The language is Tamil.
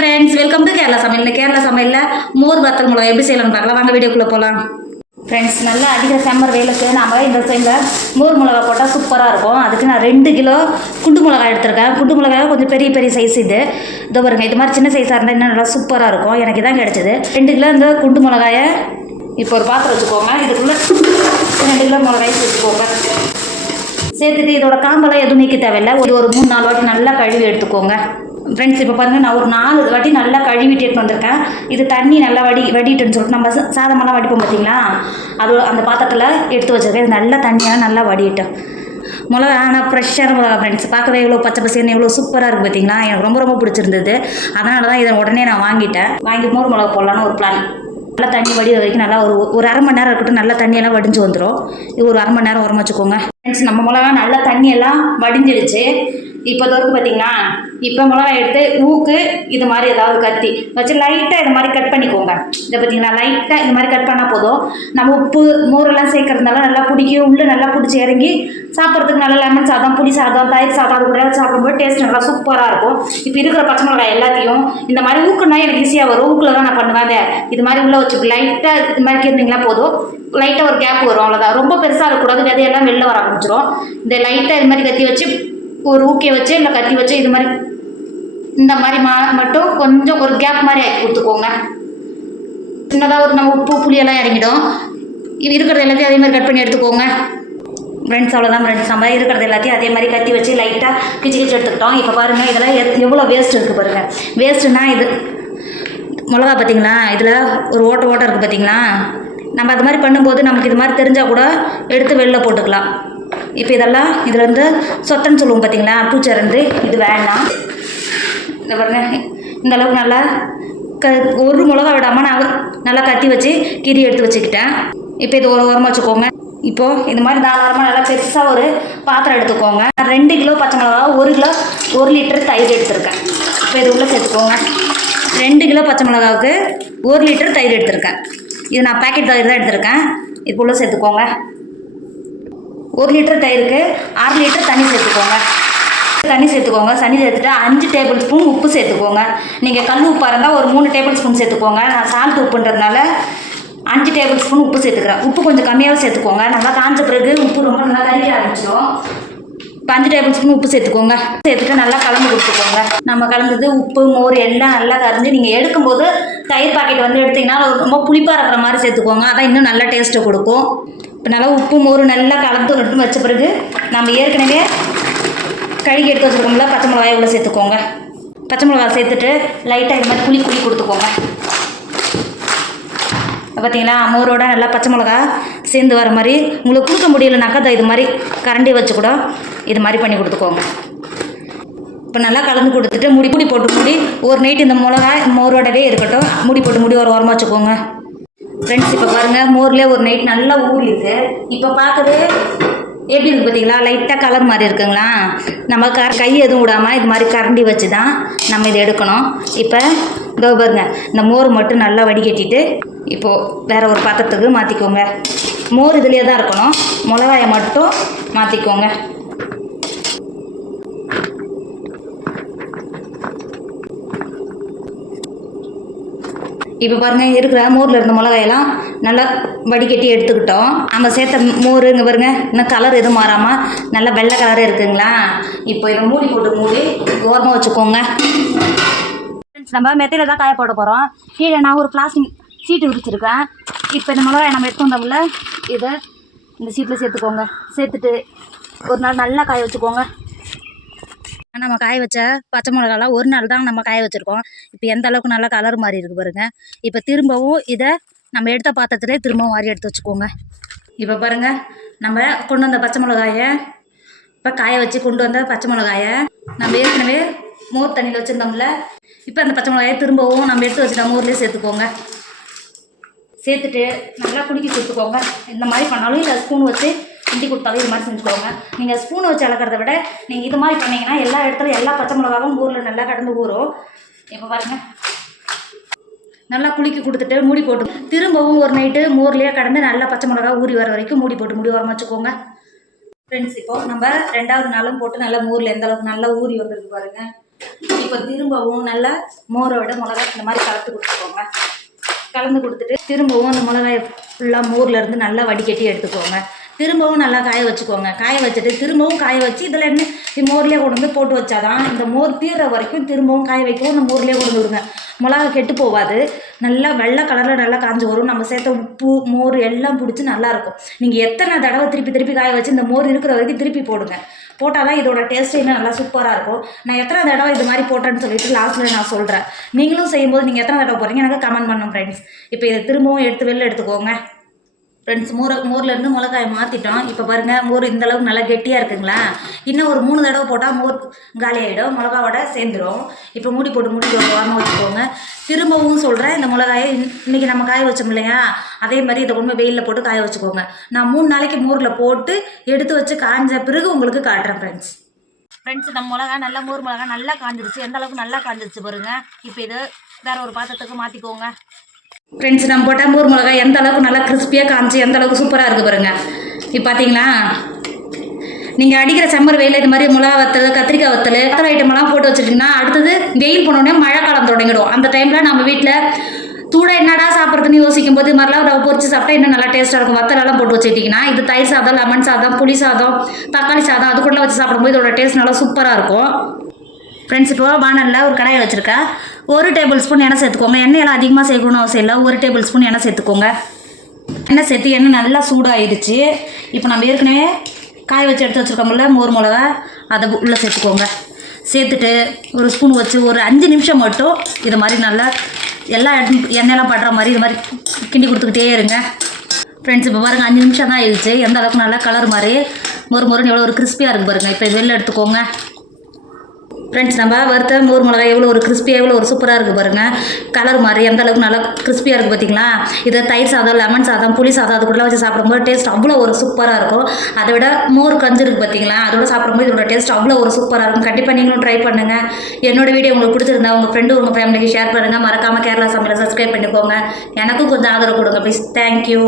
ஃப்ரெண்ட்ஸ், வெல்கம் டு கேரளா சமையல். கேரளா சமையலில் மோர் வத்தல் மிளகா எப்படி செய்யலாம்னு பார்க்கலாம். வாங்க வீடியோக்குள்ளே போகலாம். ஃப்ரெண்ட்ஸ், நல்லா அடிக்கிற சம்மர் வெயிலுக்கு நாம் இந்த டைமில் மோர் மிளகா போட்டால் சூப்பராக இருக்கும். அதுக்கு நான் 2 கிலோ குண்டு மிளகா எடுத்திருக்கேன். குண்டு மிளகா கொஞ்சம் பெரிய பெரிய சைஸ் இது பாருங்க. இது மாதிரி சின்ன சைஸாக இருந்தால் இன்னும் நல்லா சூப்பராக இருக்கும். எனக்கு இதான் கிடச்சிது. 2 கிலோ இந்த குண்டு மிளகாயை இப்போ ஒரு பாத்திரம் வச்சுக்கோங்க. இதுக்குள்ளே 2 கிலோ மிளகாயை சேர்த்துக்கோங்க. சேர்த்துட்டு இதோட காம்பெல்லாம் எதுவும் நீக்க தேவையில்லை. ஒரு 3-4 வாட்டி நல்லா கழுவி எடுத்துக்கோங்க. ஃப்ரெண்ட்ஸ், இப்போ பாருங்கள், நான் ஒரு 4 வாட்டி நல்லா கழுவிட்டு எடுத்து வந்திருக்கேன். இது தண்ணி நல்லா வடிட்டுன்னு சொல்லிட்டு நம்ம சாதமெல்லாம் வடிப்போம் பார்த்தீங்களா, அது அந்த பாத்திரத்தில் எடுத்து வச்சுருக்கேன். இது நல்லா தண்ணியாக நல்லா வடிட்டேன். மிளகா ஆனால் ஃப்ரெஷ்ஷான மிளகா ஃப்ரெண்ட்ஸ். பார்க்கவே எவ்வளோ பச்சை பசேன்னு எவ்வளோ சூப்பராக இருக்குது பார்த்தீங்களா. எனக்கு ரொம்ப ரொம்ப பிடிச்சிருந்தது. அதனால தான் இதை உடனே நான் வாங்கி மோர் மிளகா போடலான்னு ஒரு பிளான். நல்லா தண்ணி வடிகிற வரைக்கும் நல்லா ஒரு அரை மணி நேரம் இருக்கட்டும். நல்லா தண்ணியெல்லாம் வடிஞ்சு வந்துடும். இது ஒரு அரை மணி நேரம் உரமா வச்சுக்கோங்க ஃப்ரெண்ட்ஸ். நம்ம மிளகா நல்லா தண்ணியெல்லாம் வடிஞ்சிடுச்சு. இப்போ தோற்கு பார்த்தீங்கன்னா, இப்போ மிளகா எடுத்து ஊக்கு இது மாதிரி ஏதாவது கத்தி வச்சு லைட்டாக இது மாதிரி கட் பண்ணிக்கோங்க. இதை பார்த்தீங்கன்னா, லைட்டாக இது மாதிரி கட் பண்ணால் போதும். நம்ம உப்பு மோரெல்லாம் சேர்க்கறதுனால நல்லா பிடிக்கும். உள்ளே நல்லா பிடிச்சி இறங்கி சாப்பிட்றதுக்கு நல்லா லெமன் சாதம், புளி சாதம், தயிர் சாதம் அது கூட சாப்பிடும்போது டேஸ்ட் நல்லா சூப்பராக இருக்கும். இப்போ இருக்கிற பச்சை மிளகாய் எல்லாத்தையும் இந்த மாதிரி ஊக்குன்னா எனக்கு ஈஸியாக வரும். ஊக்கில் தான் நான் பண்ணுவேன். இது மாதிரி உள்ளே வச்சு லைட்டாக இது மாதிரி கேட்டிங்களா போதும். லைட்டாக ஒரு கேப் வரும், அவ்வளோதான். ரொம்ப பெருசாக இருக்கக்கூடாது, விதையெல்லாம் வெளில வர ஆரம்பிச்சிடும். இந்த லைட்டாக இது மாதிரி கத்தி வச்சு ஒரு ஊக்கியை வச்சு இல்லை கத்தி வச்சு இது மாதிரி இந்த மாதிரி மட்டும் கொஞ்சம் ஒரு கேப் மாதிரி ஆக்கி கொடுத்துக்கோங்க. சின்னதாக ஒரு நம்ம உப்பு புளியெல்லாம் இறங்கிடும். இது இருக்கிறது எல்லாத்தையும் அதே மாதிரி கட் பண்ணி எடுத்துக்கோங்க ஃப்ரெண்ட்ஸ். அவ்வளோதான் ஃப்ரெண்ட்ஸ். நம்ம இருக்கிறது எல்லாத்தையும் அதே மாதிரி கத்தி வச்சு லைட்டாக கிச்சு எடுத்துக்கிட்டோம். இப்போ பாருங்கள், இதெல்லாம் எவ்வளோ வேஸ்ட் இருக்குது பாருங்கள். வேஸ்ட்டுனா இது மிளகா பார்த்தீங்களா, இதில் ஒரு ஓட்டை இருக்குது பார்த்தீங்களா. நம்ம அது மாதிரி பண்ணும்போது நமக்கு இது மாதிரி தெரிஞ்சால் கூட எடுத்து வெளில போட்டுக்கலாம். இப்போ இதெல்லாம் இதில் வந்து சொத்தன்னு சொல்லுவோம் பார்த்தீங்களா, பூச்சருந்து. இது வேண்டாம். இந்த பாருங்க, இந்த அளவுக்கு நல்லா ஒரு மிளகா விடாமல் நான் நல்லா கத்தி வச்சு கீரி எடுத்து வச்சுக்கிட்டேன். இப்போ இது ஒரு உரமாக வச்சுக்கோங்க. இப்போது இது மாதிரி தாராளமாக நல்லா பெருசாக ஒரு பாத்திரம் எடுத்துக்கோங்க. 2 கிலோ பச்சை மிளகா, 1 லிட்டர் தயிர் எடுத்திருக்கேன். இப்போ இது உள்ளே சேர்த்துக்கோங்க. 2 கிலோ பச்சை மிளகாவுக்கு 1 லிட்டர் தயிர் எடுத்திருக்கேன். இது நான் பேக்கெட் தயிர் தான் எடுத்திருக்கேன். இது உள்ளே சேர்த்துக்கோங்க. 1 லிட்டர் தயிருக்கு 6 லிட்டர் தண்ணி சேர்த்துக்கோங்க. தண்ணி சேர்த்துட்டு 5 டேபிள் ஸ்பூன் உப்பு சேர்த்துக்கோங்க. நீங்கள் கல் உப்பாக இருந்தால் ஒரு 3 டேபிள் ஸ்பூன் சேர்த்துக்கோங்க. நான் சால்ட் உப்புன்றதுனால 5 டேபிள் ஸ்பூன் உப்பு சேர்த்துக்கிறேன். உப்பு கொஞ்சம் கம்மியாகவே சேர்த்துக்கோங்க. நல்லா காஞ்ச பிறகு உப்பு ரொம்ப நல்லா கறிக்க ஆரம்பிச்சிடும். இப்போ 5 டேபிள் ஸ்பூன் உப்பு சேர்த்துக்கோங்க. சேர்த்துட்டு நல்லா கலந்து கொடுத்துக்கோங்க. நம்ம கலந்தது உப்பு மோர் எல்லாம் நல்லா கரைஞ்சி நீங்கள் எடுக்கும்போது தயிர் பாக்கெட் வந்து எடுத்திங்கன்னா ரொம்ப புளிப்பாக இருக்கிற மாதிரி சேர்த்துக்கோங்க. அதான் இன்னும் நல்லா டேஸ்ட்டை கொடுக்கும். இப்போ நல்லா உப்பு மோர் நல்லா கலந்து வச்ச பிறகு நம்ம ஏற்கனவே கழுகி எடுத்து வச்சுருக்கோம்ல பச்சை மிளகாய் உள்ள சேர்த்துக்கோங்க. பச்சை மிளகாய் சேர்த்துட்டு லைட்டாக இது மாதிரி புளி கொடுத்துக்கோங்க. பார்த்தீங்களா, மோரோட நல்லா பச்சை மிளகா சேர்ந்து வர மாதிரி. உங்களுக்கு கொடுக்க முடியலனாக்கா இது மாதிரி கரண்டி வச்சு கூட இது மாதிரி பண்ணி கொடுத்துக்கோங்க. இப்போ நல்லா கலந்து கொடுத்துட்டு மூடி போட்டு ஒரு நைட் இந்த மிளகாய் மோரோடவே இருக்கட்டும். மூடி போட்டு ஒரு ஓரமாக வச்சுக்கோங்க ஃப்ரெண்ட்ஸ். இப்போ பாருங்கள், மோர்லேயே ஒரு நைட் நல்லா ஊறி இருக்குது. இப்போ பார்க்கவே எப்படி இருக்குது பார்த்தீங்களா, லைட்டாக கலர் மாதிரி இருக்குங்களா. நம்ம கை எதுவும் விடாமல் இது மாதிரி கரண்டி வச்சு தான் நம்ம இதை எடுக்கணும். இப்போ இதோ பாருங்க, இந்த மோர் மட்டும் நல்லா வடிகட்டிட்டு இப்போது வேறு ஒரு பாத்திரத்துக்கு மாற்றிக்கோங்க. மோர் இதுலேயே தான் இருக்கணும். மிளகாயை மட்டும் மாற்றிக்கோங்க. இப்போ பாருங்கள், இருக்கிற மோரில் இருந்த மிளகாயெல்லாம் நல்லா வடிகட்டி எடுத்துக்கிட்டோம். நம்ம சேர்த்த மோர் இங்கே பாருங்கள், இன்னும் கலர் எதுவும் மாறாமல் நல்லா வெள்ளை கலரே இருக்குங்களா. இப்போ இதை மூடி ஓரமாக வச்சுக்கோங்க. நம்ம மெத்தையில் தான் காய போட போகிறோம். கீழே நான் ஒரு பிளாஸ்டிக் சீட்டு விரிச்சிருக்கேன். இப்போ இந்த மிளகாயை நம்ம எடுத்து வந்தோம்ல, இதை இந்த சீட்டில் சேர்த்துக்கோங்க. சேர்த்துட்டு ஒரு நாள் நல்லா காய வச்சுக்கோங்க. நம்ம காய வச்ச பச்சை மிளகாலாம் ஒரு நாள் தான் நம்ம காய வச்சுருக்கோம். இப்போ எந்த அளவுக்கு நல்லா கலர் மாதிரி இருக்குது பாருங்கள். இப்போ திரும்பவும் இதை நம்ம எடுத்த பாத்திரத்திலே திரும்பவும் வாரி எடுத்து வச்சுக்கோங்க. இப்போ பாருங்கள், நம்ம கொண்டு வந்த பச்சை மிளகாயை இப்போ காய வச்சு கொண்டு வந்த பச்சை மிளகாயை நம்ம ஏற்கனவே மோர் தண்ணியில் வச்சுருந்தோம்ல, இப்போ அந்த பச்சை மிளகாயை திரும்பவும் நம்ம எடுத்து வச்சுட்டா மோர்லேயே சேர்த்துக்கோங்க. சேர்த்துட்டு நல்லா குலுக்கி கொடுத்துக்கோங்க. இந்த மாதிரி பண்ணாலும் இல்லை ஸ்பூன் வச்சு கிண்டி கொடுத்தாலும் இது மாதிரி செஞ்சுக்கோங்க. நீங்கள் ஸ்பூனை வச்சு அளக்கிறத விட நீங்கள் இது மாதிரி பண்ணிங்கன்னா எல்லா இடத்துல எல்லா பச்சை மிளகாவும் ஊரில் நல்லா கடந்து ஊறும். இப்போ பாருங்கள், நல்லா குலுக்கி கொடுத்துட்டு மூடி போட்டு திரும்பவும் ஒரு நைட்டு மோர்லேயே கடந்து நல்லா பச்சை மிளகா ஊறி வர வரைக்கும் மூடி வரமா வச்சுக்கோங்க ஃப்ரெண்ட்ஸ். இப்போது நம்ம 2வது நாளும் போட்டு நல்லா மோரில் எந்த அளவுக்கு நல்லா ஊறி வந்துருக்கு பாருங்கள். இப்போ திரும்பவும் நல்லா மோரோட மிளகாய் இந்த மாதிரி கலந்து கொடுத்துக்கோங்க. கலந்து கொடுத்துட்டு திரும்பவும் அந்த மிளகாயை ஃபுல்லாக மோர்லேருந்து நல்லா வடிகட்டி எடுத்துக்கோங்க. திரும்பவும் நல்லா காய வச்சுக்கோங்க. காய வச்சுட்டு திரும்பவும் காய வச்சு இதில் என்ன மோர்லேயே கொண்டு வந்து போட்டு வச்சாதான் இந்த மோர் தீர்ற வரைக்கும் திரும்பவும் காய வைக்கவும் இந்த மோர்லேயே கொண்டு விடுங்க. மிளகா கெட்டு போகாது. நல்லா வெள்ளை கலரில் நல்லா காஞ்சி வரும். நம்ம சேர்த்த உப்பு மோர் எல்லாம் பிடிச்சி நல்லாயிருக்கும். நீங்கள் எத்தனை தடவை திருப்பி காய வச்சு இந்த மோர் இருக்கிற வரைக்கும் திருப்பி போடுங்க. போட்டால் தான் இதோட டேஸ்ட்டு இன்னும் நல்லா சூப்பராக இருக்கும். நான் எத்தனை தடவை இது மாதிரி போட்டேன்னு சொல்லிட்டு லாஸ்ட்டில் நான் சொல்கிறேன். நீங்களும் செய்யும்போது நீங்கள் எத்தனை தடவை போடுறீங்க எனக்கு கமெண்ட் பண்ணுங்க ஃப்ரெண்ட்ஸ். இப்போ இதை திரும்பவும் வெளில எடுத்துக்கோங்க ஃப்ரெண்ட்ஸ். மோர்லேருந்து மிளகாயை மாற்றிட்டோம். இப்போ பாருங்கள் மோர் இந்தளவுக்கு நல்லா கெட்டியாக இருக்குங்களா. இன்னும் ஒரு 3 தடவை போட்டால் மோர் காலி ஆகிடும். மிளகாவோட சேர்ந்துடும். இப்போ மூடி போட்டு வாங்க வச்சுக்கோங்க. திரும்பவும் சொல்கிறேன், இந்த மிளகாயை இன்றைக்கி நம்ம காய வச்சோம் இல்லையா, அதே மாதிரி இதை கொண்டு வெயிலில் போட்டு காய வச்சுக்கோங்க. நான் 3 நாளைக்கு மோரில் போட்டு எடுத்து வச்சு காய்ஞ்ச பிறகு உங்களுக்கு காட்டுறேன் ஃப்ரெண்ட்ஸ். நம்ம மிளகா நல்லா மோர் மிளகா நல்லா காஞ்சிருச்சு. எந்த அளவுக்கு நல்லா காஞ்சிருச்சு பாருங்கள். இப்போ இதை வேறு ஒரு பாத்திரத்துக்கு மாற்றிக்கோங்க ஃப்ரெண்ட்ஸ். நம்ம போட்டால் மோர் மிளகா எந்த அளவுக்கு நல்லா கிறிஸ்பியாக காமிச்சு எந்த அளவுக்கு சூப்பராக இருக்குது பாருங்கள். இப்போ பார்த்தீங்களா, நீங்கள் அடிக்கிற சம்மர் வெயில் இது மாதிரி மிளகா வத்தல் கத்திரிக்காய் வத்தல் ஐட்டமெல்லாம் போட்டு வச்சுட்டிங்கன்னா அடுத்தது வெயில் போனோடனே மழை காலம் தொடங்கிடும். அந்த டைமில் நம்ம வீட்டில் தூட என்னடா சாப்பிட்றதுன்னு யோசிக்கும் போது மாதிரிலாம் ரவை பொரிச்சு சாப்பிட்டா இன்னும் நல்லா டேஸ்ட்டாக இருக்கும். வத்தலெல்லாம் போட்டு வச்சுட்டிங்கன்னா இது தயிர் சாதம், லெமன் சாதம், புளி சாதம், தக்காளி சாதம் அது கூட வச்சு சாப்பிடும்போது இதோட டேஸ்ட் நல்லா சூப்பராக இருக்கும் ஃப்ரெண்ட்ஸ். இப்போ வானலில் ஒரு கடாயை வச்சுருக்கேன். 1 டேபிள் ஸ்பூன் எண்ணெய் சேர்த்துக்கோங்க. எண்ணெயெல்லாம் அதிகமாக சேர்க்கணும்னு அவசியம் இல்லை. 1 டேபிள் ஸ்பூன் எண்ணெய் சேர்த்துக்கோங்க. எண்ணெய் சேர்த்து எண்ணெய் நல்லா சூடாகிடுச்சு. இப்போ நம்ம ஏற்கனவே காய வச்சு எடுத்து வச்சுருக்கோம்ல மோர் மிளகா, அதை உள்ளே சேர்த்துக்கோங்க. சேர்த்துட்டு ஒரு ஸ்பூன் வச்சு ஒரு 5 நிமிஷம் மட்டும் இது மாதிரி நல்லா எல்லா எண்ணெயெல்லாம் படுற மாதிரி இது மாதிரி கிண்டி கொடுத்துக்கிட்டே இருங்க ஃப்ரெண்ட்ஸ். இப்போ பாருங்கள் 5 நிமிஷம் தான் ஆயிடுச்சு. எந்த அளவுக்கு நல்லா கலர் மாதிரி மொறுன்னு எவ்வளோ ஒரு கிறிஸ்பியாக இருக்குது பாருங்கள். இப்போ இது வெளில எடுத்துக்கோங்க ஃப்ரெண்ட்ஸ். நம்ம வறுத்த மோர் மிளகாய் எவ்வளோ ஒரு கிறிஸ்பியாக எவ்வளோ ஒரு சூப்பராக இருக்குது பாருங்கள். கலர் மாதிரி எந்த அளவுக்கு நல்லா கிறிஸ்பியாக இருக்குது பார்த்தீங்களா. இதை தயிர் சாதம், லெமன் சாதம், புளி சாதம் அது கூட வச்சு சாப்பிடும்போது டேஸ்ட் அவ்வளோ ஒரு சூப்பராக இருக்கும். அதை விட மோர் கஞ்சி இருக்குது பார்த்தீங்களா, அதோட சாப்பிடும்போது இதோட டேஸ்ட் அவ்வளோ ஒரு சூப்பராக இருக்கும். கண்டிப்பாக நீங்களும் ட்ரை பண்ணுங்கள். என்னோட வீடியோ உங்களுக்கு பிடிச்சிருந்தா உங்கள் ஃப்ரெண்டு உங்கள் ஃபேமிலிக்கு ஷேர் பண்ணுங்கள். மறக்காமல் கேரளா சமையலை சப்ஸ்கிரைப் பண்ணிக்கோங்க. எனக்கும் கொஞ்சம் ஆதரவு கொடுங்க ப்ளீஸ். தேங்க்யூ.